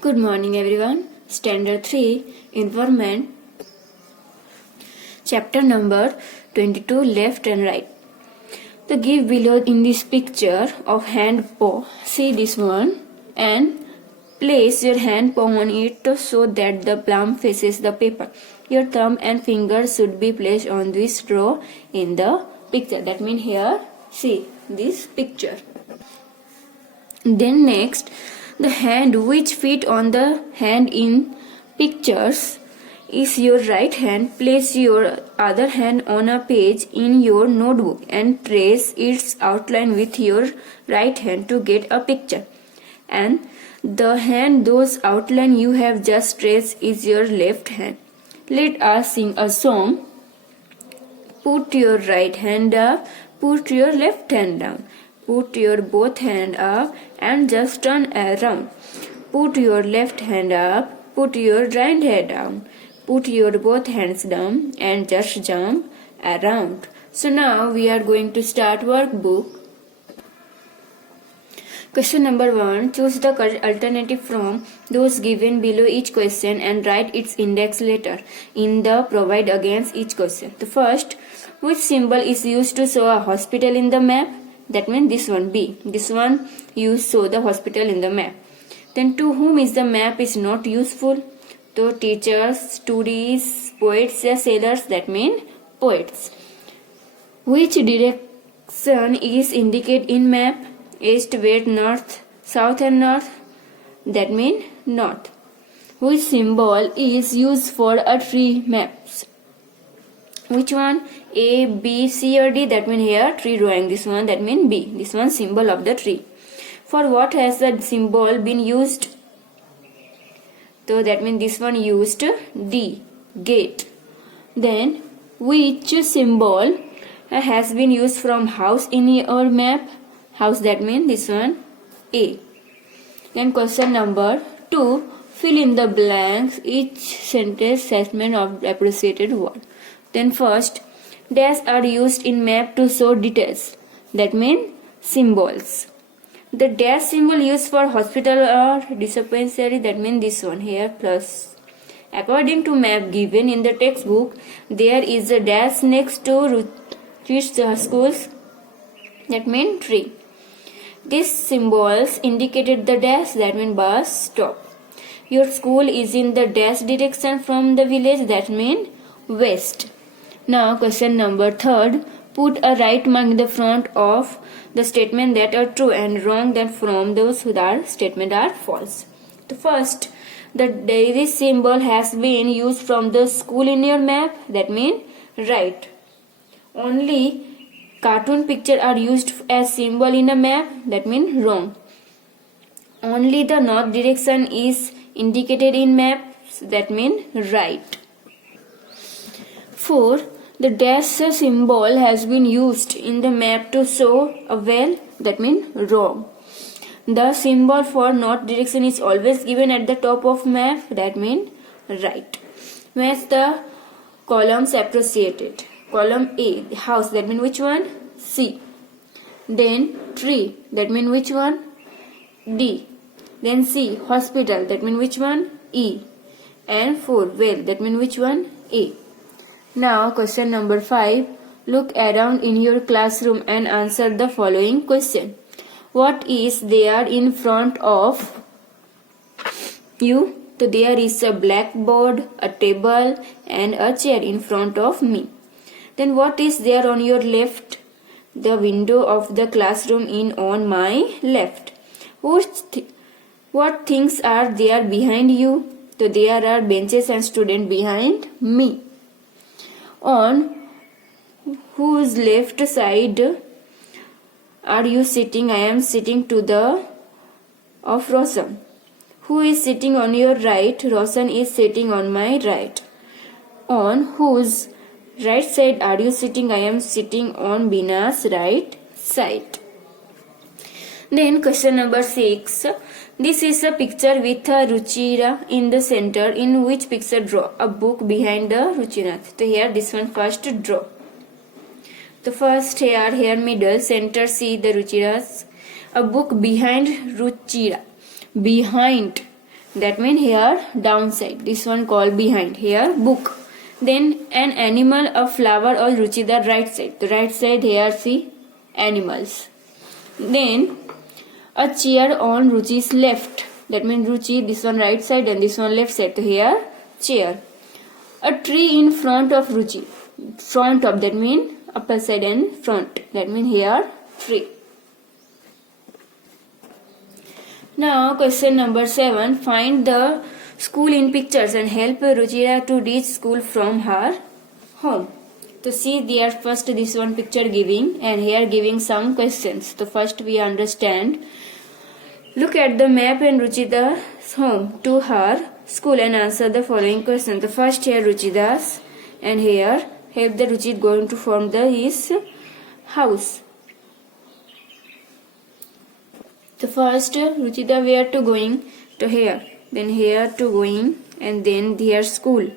Good morning everyone. Standard 3 Environment. Chapter number 22 Left and Right. The give below in this picture of hand paw. See this one and place your hand paw on it so that the palm faces the paper. Your thumb and fingers should be placed on this row in the picture. That means here see this picture. Then next, the hand which fit on the hand in pictures is your right hand. Place your other hand on a page in your notebook and trace its outline with your right hand to get a picture. And the hand those outline you have just traced is your left hand. Let us sing a song. Put your right hand up, put your left hand down. Put your both hand up and just turn around. Put your left hand up, put your right hand down. Put your both hands down and just jump around. So now we are going to start workbook. Question number 1. Choose the correct alternative from those given below each question and write its index letter in the provide against each question. The first, which symbol is used to show a hospital in the map? That means this one B. This one you show the hospital in the map. Then to whom is the map is not useful? To teachers, tourists, poets, sailors. That means poets. Which direction is indicated in map? East, west, north, south and north. That means north. Which symbol is used for a tree maps? Which one? A, B, C or D? That means here tree drawing. This one, that means B. This one symbol of the tree. For what has the symbol been used? So that means this one used D, gate. Then which symbol has been used from house in your map? House, that means this one A. Then question number 2. Fill in the blanks each sentence statement of appreciated word. Then first, dash are used in map to show details. That means symbols. The dash symbol used for hospital or dispensary, that means this one here plus. According to map given in the textbook, there is a dash next to which schools, that means tree. These symbols indicated the dash, that means bus stop. Your school is in the dash direction from the village, that means west. Now question number 3. Put a right mark in the front of the statement that are true and wrong then from those who are statement are false. The first, the daisy symbol has been used from the school in your map, that means right. Only cartoon picture are used as symbol in a map, that means wrong. Only the north direction is indicated in maps, that means right. 4. The dash symbol has been used in the map to show a well, that means wrong. The symbol for north direction is always given at the top of map, that means right. Match the columns appreciated. Column A, house, that means which one? C. Then tree, that means which one? D. Then C, hospital, that means which one? E. And 4, well, that means which one? A. Now question number 5. Look around in your classroom and answer the following question. What is there in front of you? So there is a blackboard, a table and a chair in front of me. Then what is there on your left? The window of the classroom in on my left. What things are there behind you? So there are benches and students behind me. On whose left side are you sitting? I am sitting to the of Roshan. Who is sitting on your right? Roshan is sitting on my right. On whose right side are you sitting? I am sitting on Bina's right side. Then question number 6. This is a picture with a Ruchira in the center. In which picture draw a book behind the Ruchinath? So here this one first draw. The first here middle, center see the Ruchira's. A book behind Ruchira. Behind That means here downside. This one called behind. Here book. Then an animal, a flower or Ruchida right side. The right side here see animals. Then a chair on Ruchi's left. That means Ruchi, this one right side and this one left side. So here chair. A tree in front of Ruchi. Front of, that means upper side and front. That means here tree. Now question number 7. Find the school in pictures and help Ruchira to reach school from her home. So see there first this one picture giving and here giving some questions. So first we understand. Look at the map and Ruchita's home to her school and answer the following question. The first here Ruchita's and here help the Ruchit going to form the his house. The first Ruchita where to going to here, then here to going and then here school.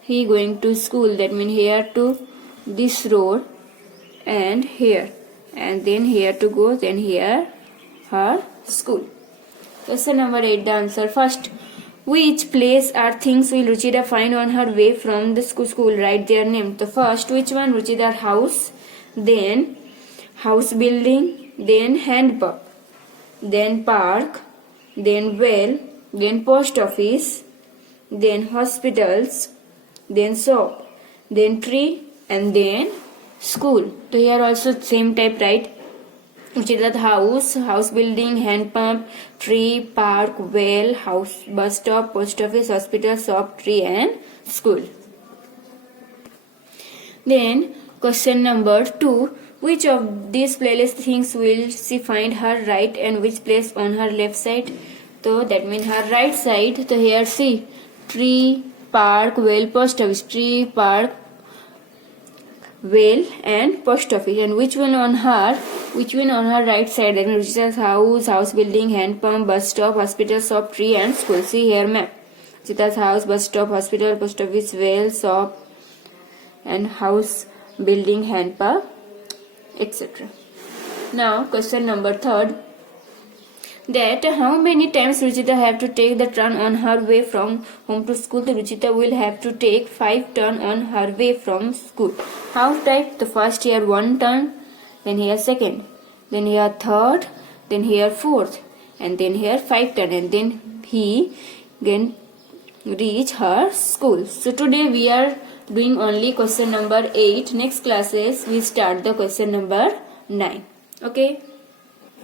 He going to school, that means here to this road and here and then here to go, then here her school. Question number 8, the answer. First, which place or things will Ruchita find on her way from the school? Write their name. The first, which one? Ruchita house, then house building, then hand pump, then park, then well, then post office, then hospitals, then shop, then tree and then school. So here also same type, right? Ruchita's house, house building, hand pump, tree, park, well, house, bus stop, post office, hospital, shop, tree and school. Then question number 2. Which of these playlist things will she find her right and which place on her left side? So that means her right side. So here see tree, park, well, post office. Tree, park, well and post office. And which one on her right side? That means Ruchita's house, house building, hand pump, bus stop, hospital, shop, tree and school. See here map. Ruchita's house, bus stop, hospital, post office, well, shop and house building, hand pump, etc. Now question number 3. That how many times Ruchita have to take the turn on her way from home to school? The Ruchita will have to take 5 turn on her way from school. How type? The first here 1 turn, then here second, then here third, then here fourth, and then here 5 turn, and then he can reach her school. So today we are doing only question number 8. Next classes we start the question number 9. Okay.